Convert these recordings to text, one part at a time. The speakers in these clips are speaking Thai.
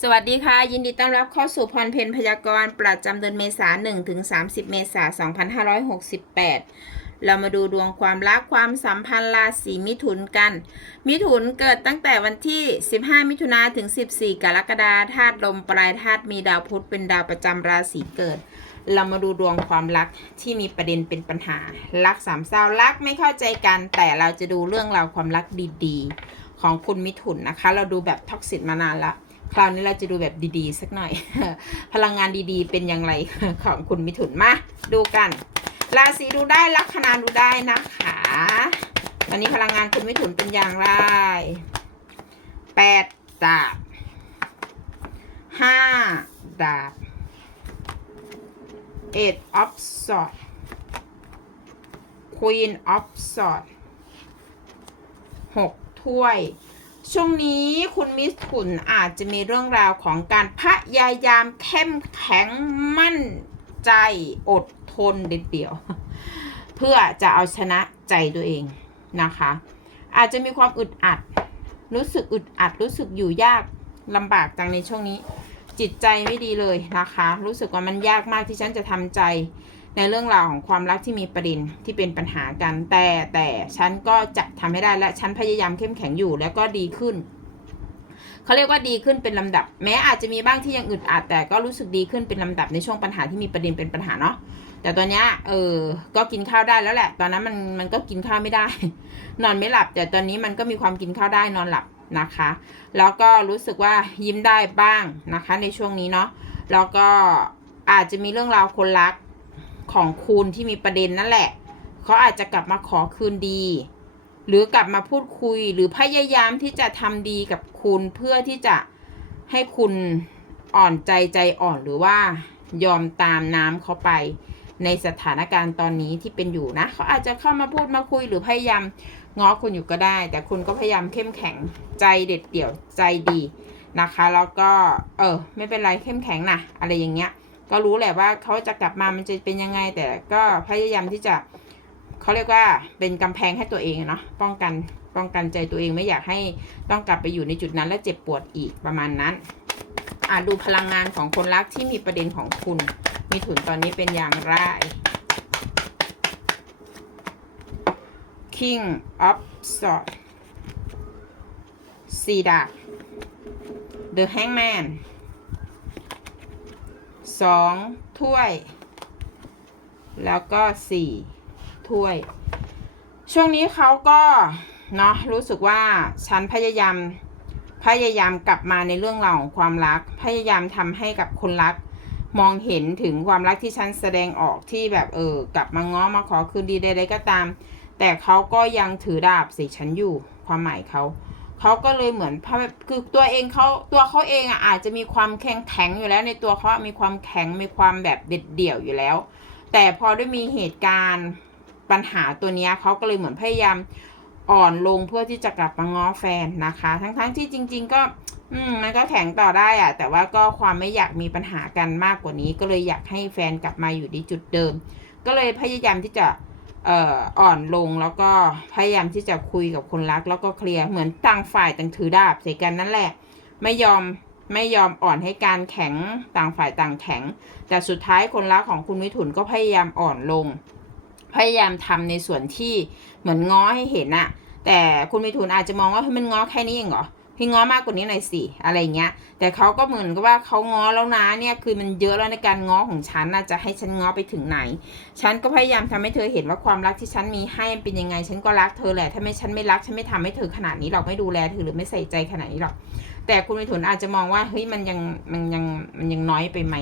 สวัสดีค่ะ ยินดีต้อนรับเข้าสู่พรเพนพยากรณ์ประจำเดือนเมษายน1ถึง30 เมษายน2568 เรามาดูดวงความรักความสัมพันธ์ราศีมิถุนกัน มิถุนเกิดตั้งแต่วันที่ 15 มิถุนาถึง 14 กรกฎาคมธาตุลมปลายธาตุมีดาวพุธเป็นดาวประจำราศีเกิด เรามาดูดวงความรักที่มีประเด็นเป็นปัญหา รักสามเศร้ารักไม่เข้าใจกัน แต่เราจะดูเรื่องราวความรักดีๆ ของคุณมิถุนนะคะ เราดูแบบท็อกซิตมานานละ คราวนี้เราจะดูแบบดีๆ สักหน่อย พลังงานดีๆ เป็นอย่างไรของคุณมิถุนมาดูกัน ราศีดูได้ลัคนาดูได้นะคะตอนนี้พลังงานคุณมิถุนเป็นอย่างไรแปดดาบห้าดาบ eight of swords queen of swords หกถ้วย ช่วงนี้คุณมิถุนอาจจะมีเรื่องราวของการพยายามเข้มแข็งมั่นใจอดทนเด็ดเดี่ยว เพื่อจะเอาชนะใจตัวเองนะคะ อาจจะมีความอึดอัด รู้สึกอึดอัด รู้สึกอยู่ยากลำบากจังในช่วงนี้ จิตใจไม่ดีเลยนะคะ รู้สึกว่ามันยากมากที่ฉันจะทำใจ ในเรื่องราวของความรักที่มีประเด็นที่เป็นปัญหากัน แต่แต่ฉันก็จะทำให้ได้และฉันพยายามเข้มแข็งอยู่แล้วก็ดีขึ้นเขาเรียกว่าดีขึ้นเป็นลำดับ แม้อาจจะมีบ้างที่ยังอึดอัดแต่ก็รู้สึกดีขึ้นเป็นลำดับในช่วงปัญหาที่มีประเด็นเป็นปัญหาเนาะแต่ตอนนี้เออก็กินข้าวได้แล้วแหละ ตอนนั้นมันมันก็กินข้าวไม่ได้ นอนไม่หลับ แต่ตอนนี้มันก็มีความกินข้าวได้นอนหลับนะคะ แล้วก็รู้สึกว่ายิ้มได้บ้างนะคะ ในช่วงนี้เนาะแล้วก็อาจจะมีเรื่องราวคนรัก ของคุณที่มีประเด็นนั่นแหละ เขาอาจจะกลับมาขอคืนดี หรือกลับมาพูดคุยหรือพยายามที่จะทำดีกับคุณเพื่อที่จะให้คุณอ่อนใจใจอ่อนหรือว่ายอมตามน้ำเขาไป ในสถานการณ์ตอนนี้ที่เป็นอยู่นะ เขาอาจจะเข้ามาพูดมาคุยหรือพยายามง้อคุณอยู่ก็ได้ แต่คุณก็พยายามเข้มแข็งใจเด็ดเดี่ยวใจดีนะคะ แล้วก็เออไม่เป็นไรเข้มแข็งนะอะไรอย่างเงี้ย ก็รู้แหละว่าเขาจะกลับมามันจะเป็นยังไง แต่ก็พยายามที่จะเขาเรียกว่าเป็นกำแพงให้ตัวเองเนาะป้องกันป้องกันใจตัวเองไม่อยากให้ต้องกลับไปอยู่ในจุดนั้นและเจ็บปวดอีกประมาณนั้นอ่าดูพลังงานของคนรักที่มีประเด็นของคุณ มีถุนตอนนี้เป็นอย่างไร King of Swords สีดา The Hangman สองถ้วย แล้วก็สี่ถ้วย ช่วงนี้เขาก็เนาะรู้สึกว่าฉันพยายามพยายามกลับมาในเรื่องราวของความรัก พยายามทำให้กับคนรัก มองเห็นถึงความรักที่ฉันแสดงออกที่แบบเออกลับมาง้อมาขอคืนดีใดๆก็ตาม แต่เขาก็ยังถือดาบใส่ฉันอยู่ความหมายเขา เขาก็เลยเหมือนคือตัวเองเขาตัวเขาเองอะอาจจะมีความแข็งแข็งอยู่แล้ว ในตัวเขามีความแข็งมีความแบบเด็ดเดี่ยวอยู่แล้ว แต่พอได้มีเหตุการณ์ปัญหาตัวเนี้ยเขาก็เลยเหมือนพยายามอ่อนลงเพื่อที่จะกลับมาง้อแฟนนะคะ ทั้งๆที่จริง ๆ ก็ อืมมันก็แข็งต่อได้อะแต่ว่าก็ความไม่อยากมีปัญหากันมากกว่านี้ ก็เลยอยากให้แฟนกลับมาอยู่ในจุดเดิม ก็เลยพยายามที่จะ อ่อนลงแล้วก็พยายามที่จะคุยกับคนรัก แล้วก็เคลียร์เหมือนต่างฝ่ายต่างถือดาบใส่กันนั่นแหละ ไม่ยอมไม่ยอมอ่อนให้การแข็งต่างฝ่ายต่างแข็ง แต่สุดท้ายคนรักของคุณมิถุนก็พยายามอ่อนลง พยายามทำในส่วนที่เหมือนง้อให้เห็นอะแต่คุณมิถุนอาจจะมองว่าเฮ้ยมันง้อแค่นี้เองเหรอ พี่ง้อมากกว่านี้หน่อยสิอะไรเงี้ย แต่เขาก็เหมือนกับว่าเขาง้อแล้วนะเนี่ยคือมันเยอะแล้วในการง้อของฉันน่ะจะให้ฉันง้อไปถึงไหน ฉันก็พยายามทำให้เธอเห็นว่าความรักที่ฉันมีให้มันเป็นยังไง ฉันก็รักเธอแหละถ้าไม่ฉันไม่รักฉันไม่ทำให้เธอขนาดนี้หรอกไม่ดูแลเธอหรือไม่ใส่ใจขนาดนี้หรอกแต่คุณมิถุนอาจจะมองว่าเฮ้ยมันยังมันยังมันยังน้อยไปไหม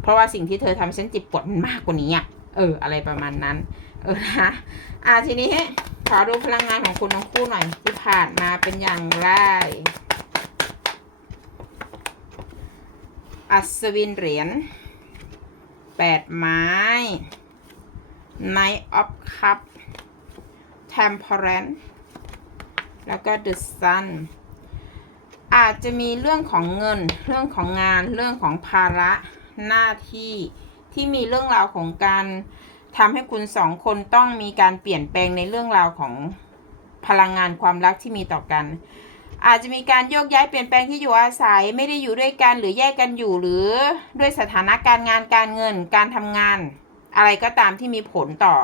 เพราะว่าสิ่งที่เธอทำฉันเจ็บปวดมันมากกว่านี้อะเออ อะไรประมาณนั้น เออนะอะทีนี้ ขอดูพลังงานของคุณทั้งคู่หน่อยที่ผ่านมาเป็นอย่างไร อัศวินเหรียญแปดไม้ Knight of Cup Temperance แล้วก็ The Sun อาจจะมีเรื่องของเงิน เรื่องของงาน เรื่องของภาระหน้าที่ที่มีเรื่องราวของการ ทำให้คุณสองคนต้องมีการเปลี่ยนแปลงในเรื่องราวของพลังงานความรักที่มีต่อกัน อาจจะมีการโยกย้ายเปลี่ยนแปลงที่อยู่อาศัยไม่ได้อยู่ด้วยกันหรือแยกกันอยู่หรือด้วยสถานะการงานการเงินการทำงาน อะไรก็ตามที่มีผลต่อ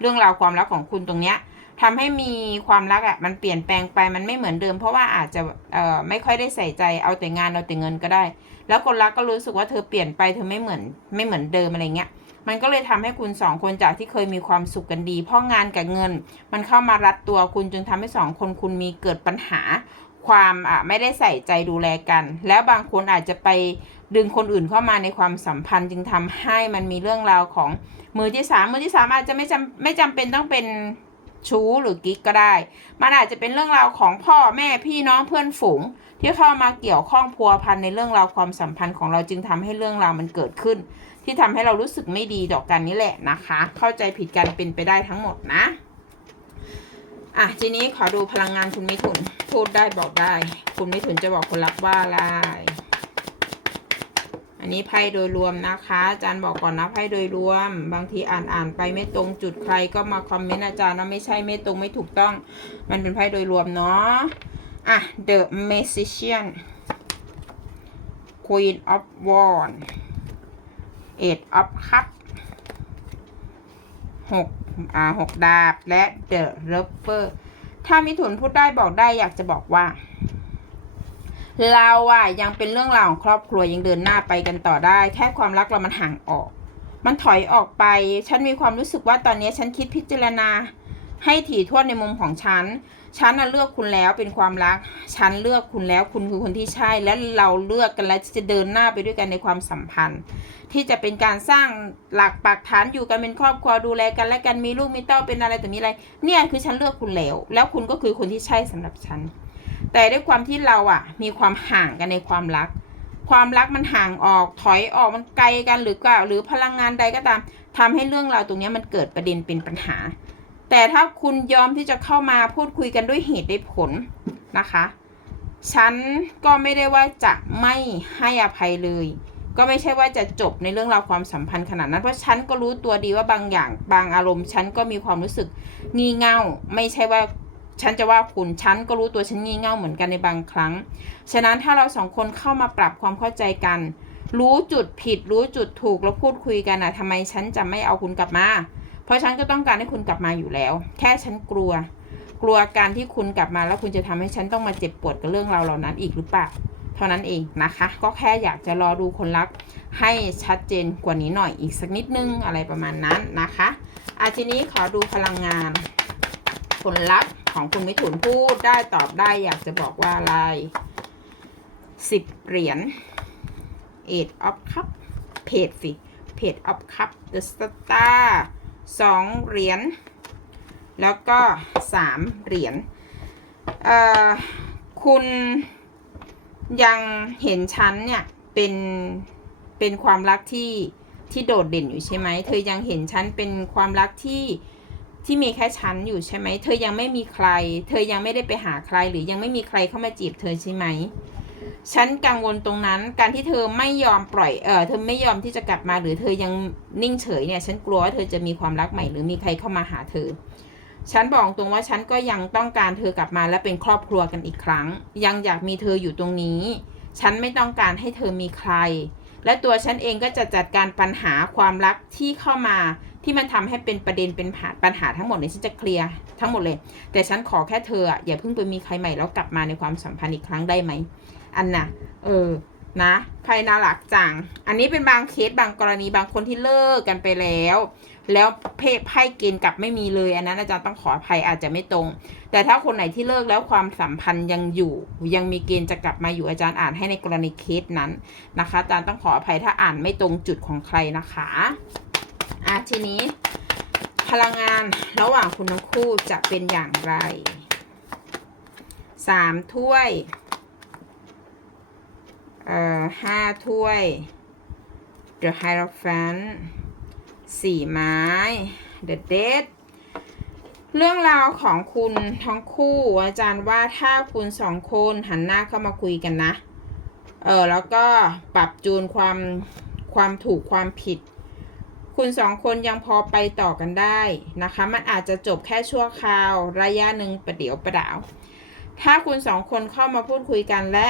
เรื่องราวความรักของคุณตรงเนี้ยทำให้มีความรักอะ่ะมันเปลี่ยนแปลงไปมันไม่เหมือนเดิม เพราะว่าอาจจะเอ่อไม่ค่อยได้ใส่ใจเอาแต่งานเอาแต่เงินก็ได้ แล้วคนรักก็รู้สึกว่าเธอเปลี่ยนไปเธอไม่เหมือนไม่เหมือนเดิมอะไรเงี้ย มันก็เลยทำให้คุณสองคนจากที่เคยมีความสุขกันดี เพราะงานกับเงิน มันเข้ามารัดตัวคุณจึงทำให้สองคนคุณมีเกิดปัญหา ความอะไม่ได้ใส่ใจดูแลกัน แล้วบางคนอาจจะไปดึงคนอื่นเข้ามาในความสัมพันธ์ จึงทำให้มันมีเรื่องราวของมือที่สามมือที่สามอาจจะไม่จำไม่จำเป็นต้องเป็นชู้หรือกิ๊กก็ได้ มันอาจจะเป็นเรื่องราวของพ่อแม่พี่น้องเพื่อนฝูง ที่เข้ามาเกี่ยวข้องพัวพันในเรื่องราวความสัมพันธ์ของเราจึงทำให้เรื่องราวมันเกิดขึ้น ที่ทำให้เรารู้สึกไม่ดีต่อกันนี่แหละนะคะ เข้าใจผิดกันเป็นไปได้ทั้งหมดนะ อะทีนี้ขอดูพลังงานคุณไมิถุนพูดได้บอกได้ คุณไมิถุนจะบอกคนรักว่าอะไรอันนี้ไพ่โดยรวมนะคะอาจารย์บอกก่อนนะไพ่โดยรวม บางทีอ่านอ่านไปไม่ตรงจุดใครก็มาคอมเมนต์อาจารย์ว่าไม่ใช่ไม่ตรงไม่ถูกต้อง มันเป็นไพ่โดยรวมเนาะอะ The Magician Queen of Wands Eight of Cups หกอ่าหกดาบ และ The Lover ถ้ามิถุนพูดได้บอกได้อยากจะบอกว่า เราอะยังเป็นเรื่องราวของครอบครัวยังเดินหน้าไปกันต่อได้ แค่ความรักเรามันห่างออก มันถอยออกไป ฉันมีความรู้สึกว่าตอนนี้ฉันคิดพิจารณา ให้ถี่ถ้วนในมุมของฉัน ฉันน่ะเลือกคุณแล้วเป็นความรัก ฉันเลือกคุณแล้ว คุณคือคนที่ใช่ และเราเลือกกันแล้วจะเดินหน้าไปด้วยกันในความสัมพันธ์ ที่จะเป็นการสร้างหลักปักฐานอยู่กันเป็นครอบครัวดูแลกันและกันมีลูกมีเต้าเป็นอะไรแต่มีอะไร เนี่ยคือฉันเลือกคุณแล้ว แล้วคุณก็คือคนที่ใช่สำหรับฉัน แต่ด้วยความที่เราอะ มีความห่างกันในความรัก ความรักมันห่างออกถอยออกมันไกลกันหรือก็หรือพลังงานใดก็ตามทำให้เรื่องราวตรงนี้มันเกิดประเด็นเป็นปัญหา แต่ถ้าคุณยอมที่จะเข้ามาพูดคุยกันด้วยเหตุด้วยผลนะคะ ฉันก็ไม่ได้ว่าจะไม่ให้อภัยเลย ก็ไม่ใช่ว่าจะจบในเรื่องราวความสัมพันธ์ขนาดนั้น เพราะฉันก็รู้ตัวดีว่าบางอย่างบางอารมณ์ฉันก็มีความรู้สึกงี่เง่า ไม่ใช่ว่าฉันจะว่าคุณฉันก็รู้ตัวฉันงี่เง่าเหมือนกันในบางครั้ง ฉะนั้นถ้าเราสองคนเข้ามาปรับความเข้าใจกัน รู้จุดผิด รู้จุดถูกแล้วพูดคุยกันอะทำไมฉันจะไม่เอาคุณกลับมา เพราะฉันก็ต้องการให้คุณกลับมาอยู่แล้ว แค่ฉันกลัว กลัวการที่คุณกลับมาแล้วคุณจะทำให้ฉันต้องมาเจ็บปวดกับเรื่องราวเหล่านั้นอีกหรือเปล่า เท่านั้นเองนะคะ ก็แค่อยากจะรอดูคนรัก ให้ชัดเจนกว่านี้หน่อยอีกสักนิดนึงอะไรประมาณนั้นนะคะอาทีนี้ขอดูพลังงานคนรักของคุณมิถุนพูดได้ตอบได้อยากจะบอกว่าอะไรสิบเหรียญ eight of cup เพจสิ page of cup the star ส องเหรียญแล้วก็สามเหรียญเอ่อคุณยังเห็นฉันเนี่ยเป็นเป็นความรักที่ที่โดดเด่นอยู่ใช่ไหม เธอยังเห็นฉันเป็นความรักที่ที่มีแค่ฉันอยู่ใช่ไหม เธอยังไม่มีใคร เธอยังไม่ได้ไปหาใครหรือยังไม่มีใครเข้ามาจีบเธอใช่ไหม ฉันกังวลตรงนั้น การที่เธอไม่ยอมปล่อยเออเธอไม่ยอมที่จะกลับมาหรือเธอยังนิ่งเฉยเนี่ย ฉันกลัวว่าเธอจะมีความรักใหม่หรือมีใครเข้ามาหาเธอ ฉันบอกตรงว่าฉันก็ยังต้องการเธอกลับมาและเป็นครอบครัวกันอีกครั้ง ยังอยากมีเธออยู่ตรงนี้ ฉันไม่ต้องการให้เธอมีใคร และตัวฉันเองก็จะจัดการปัญหาความรักที่เข้ามาที่มันทำให้เป็นประเด็นเป็นผาปัญหาทั้งหมดเนี่ยฉันจะเคลียร์ทั้งหมดเลย แต่ฉันขอแค่เธออย่าเพิ่งไปมีใครใหม่แล้วกลับมาในความสัมพันธ์อีกครั้งได้ไหม อันน่ะ เออ นะไพ่น่ารักจัง อันนี้เป็นบางเคสบางกรณีบางคนที่เลิกกันไปแล้ว แล้วเพศไพ่เกณฑ์กลับไม่มีเลย อันนั้นอาจารย์ต้องขออภัยอาจจะไม่ตรง แต่ถ้าคนไหนที่เลิกแล้วความสัมพันธ์ยังอยู่ ยังมีเกณฑ์จะกลับมาอยู่อาจารย์อ่านให้ในกรณีเคสนั้นนะคะ อาจารย์ต้องขออภัยถ้าอ่านไม่ตรงจุดของใครนะคะอะทีนี้ พลังงานระหว่างคุณทั้งคู่จะเป็นอย่างไรสามถ้วย เอ่อห้าถ้วย The Hierophant สี่ไม้ The Dead เรื่องราวของคุณทั้งคู่อาจารย์ว่าถ้าคุณสองคนหันหน้าเข้ามาคุยกันนะ เออแล้วก็ปรับจูนความความถูกความผิด คุณสองคนยังพอไปต่อกันได้นะคะ มันอาจจะจบแค่ชั่วคราวระยะหนึ่งประเดี๋ยวประดาว ถ้าคุณสองคนเข้ามาพูดคุยกันและ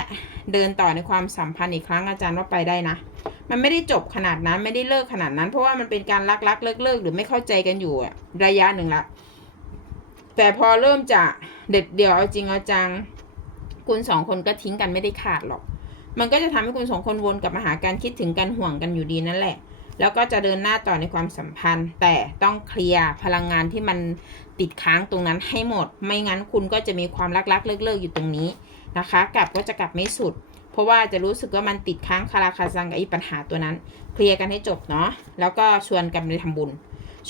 เดินต่อในความสัมพันธ์อีกครั้งอาจารย์ว่าไปได้นะ มันไม่ได้จบขนาดนั้นไม่ได้เลิกขนาดนั้น เพราะว่ามันเป็นการรักรักเลิกเลิกหรือไม่เข้าใจกันอยู่ระยะหนึ่งละแต่พอเริ่มจะเด็ดเดี่ยวเอาจริงเอาจัง คุณสองคนก็ทิ้งกันไม่ได้ขาดหรอก มันก็จะทำให้คุณสองคนวนกลับมาหาการคิดถึงกันห่วงกันอยู่ดีนั่นแหละ แล้วก็จะเดินหน้าต่อในความสัมพันธ์ แต่ต้องเคลียร์พลังงานที่มันติดค้างตรงนั้นให้หมด ไม่งั้นคุณก็จะมีความรักๆเลิกๆอยู่ตรงนี้นะคะ กลับก็จะกลับไม่สุด เพราะว่าจะรู้สึกว่ามันติดค้างคาราคาซังกับไอ้ปัญหาตัวนั้น เคลียร์กันให้จบเนาะแล้วก็ชวนกันไปทำบุญ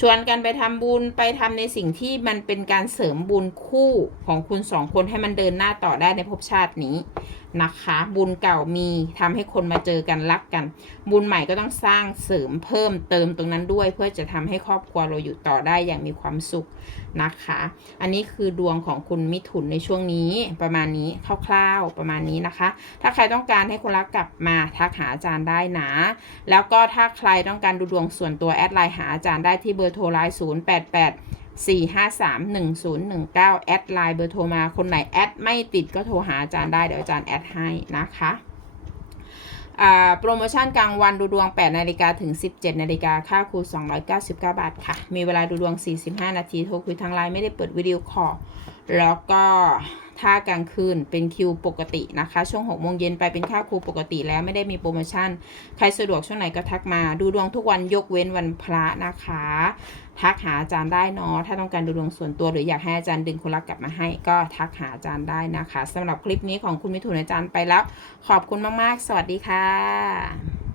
ชวนกันไปทำบุญไปทำในสิ่งที่มันเป็นการเสริมบุญคู่ของคุณสองคนให้มันเดินหน้าต่อได้ในภพชาตินี้ นะคะ บุญเก่ามีทำให้คนมาเจอกันรักกัน บุญใหม่ก็ต้องสร้างเสริมเพิ่มเติมตรงนั้นด้วย เพื่อจะทำให้ครอบครัวเราอยู่ต่อได้อย่างมีความสุขนะคะ อันนี้คือดวงของคุณมิถุนในช่วงนี้ประมาณนี้คร่าวๆประมาณนี้นะคะ ถ้าใครต้องการให้คนรักกลับมาทักหาอาจารย์ได้นะ แล้วก็ถ้าใครต้องการดูดวงส่วนตัวแอดไลน์หาอาจารย์ได้ที่เบอร์โทรไลน์0 8 8 4 5 3 1 0 1 9 แอดไลน์เบอร์โทรมาคนไหนแอดไม่ติดก็โทรหาอาจารย์ได้เดี๋ยวอาจารย์แอดให้นะคะโปรโมชั่นกลางวันดูดวง 8 นาฬิกาถึง 17 นาฬิกาค่าครู 299 บาทค่ะ มีเวลาดูดวง 45 นาที โทรคุยทางไลน์ไม่ได้เปิดวิดีโอคอลแล้วก็ ถ้ากลางคืนเป็นคิวปกตินะคะ ช่วง6โมงเย็นไปเป็นค่าครูปกติแล้วไม่ได้มีโปรโมชั่น ใครสะดวกช่วงไหนก็ทักมา ดูดวงทุกวันยกเว้นวันพระนะคะ ทักหาอาจารย์ได้เนาะถ้าต้องการดูดวงส่วนตัวหรืออยากให้อาจารย์ดึงคนรักกลับมาให้ ก็ทักหาอาจารย์ได้นะคะสำหรับคลิปนี้ของคุณมิถุนอาจารย์ไปแล้ว ขอบคุณมากๆ สวัสดีค่ะ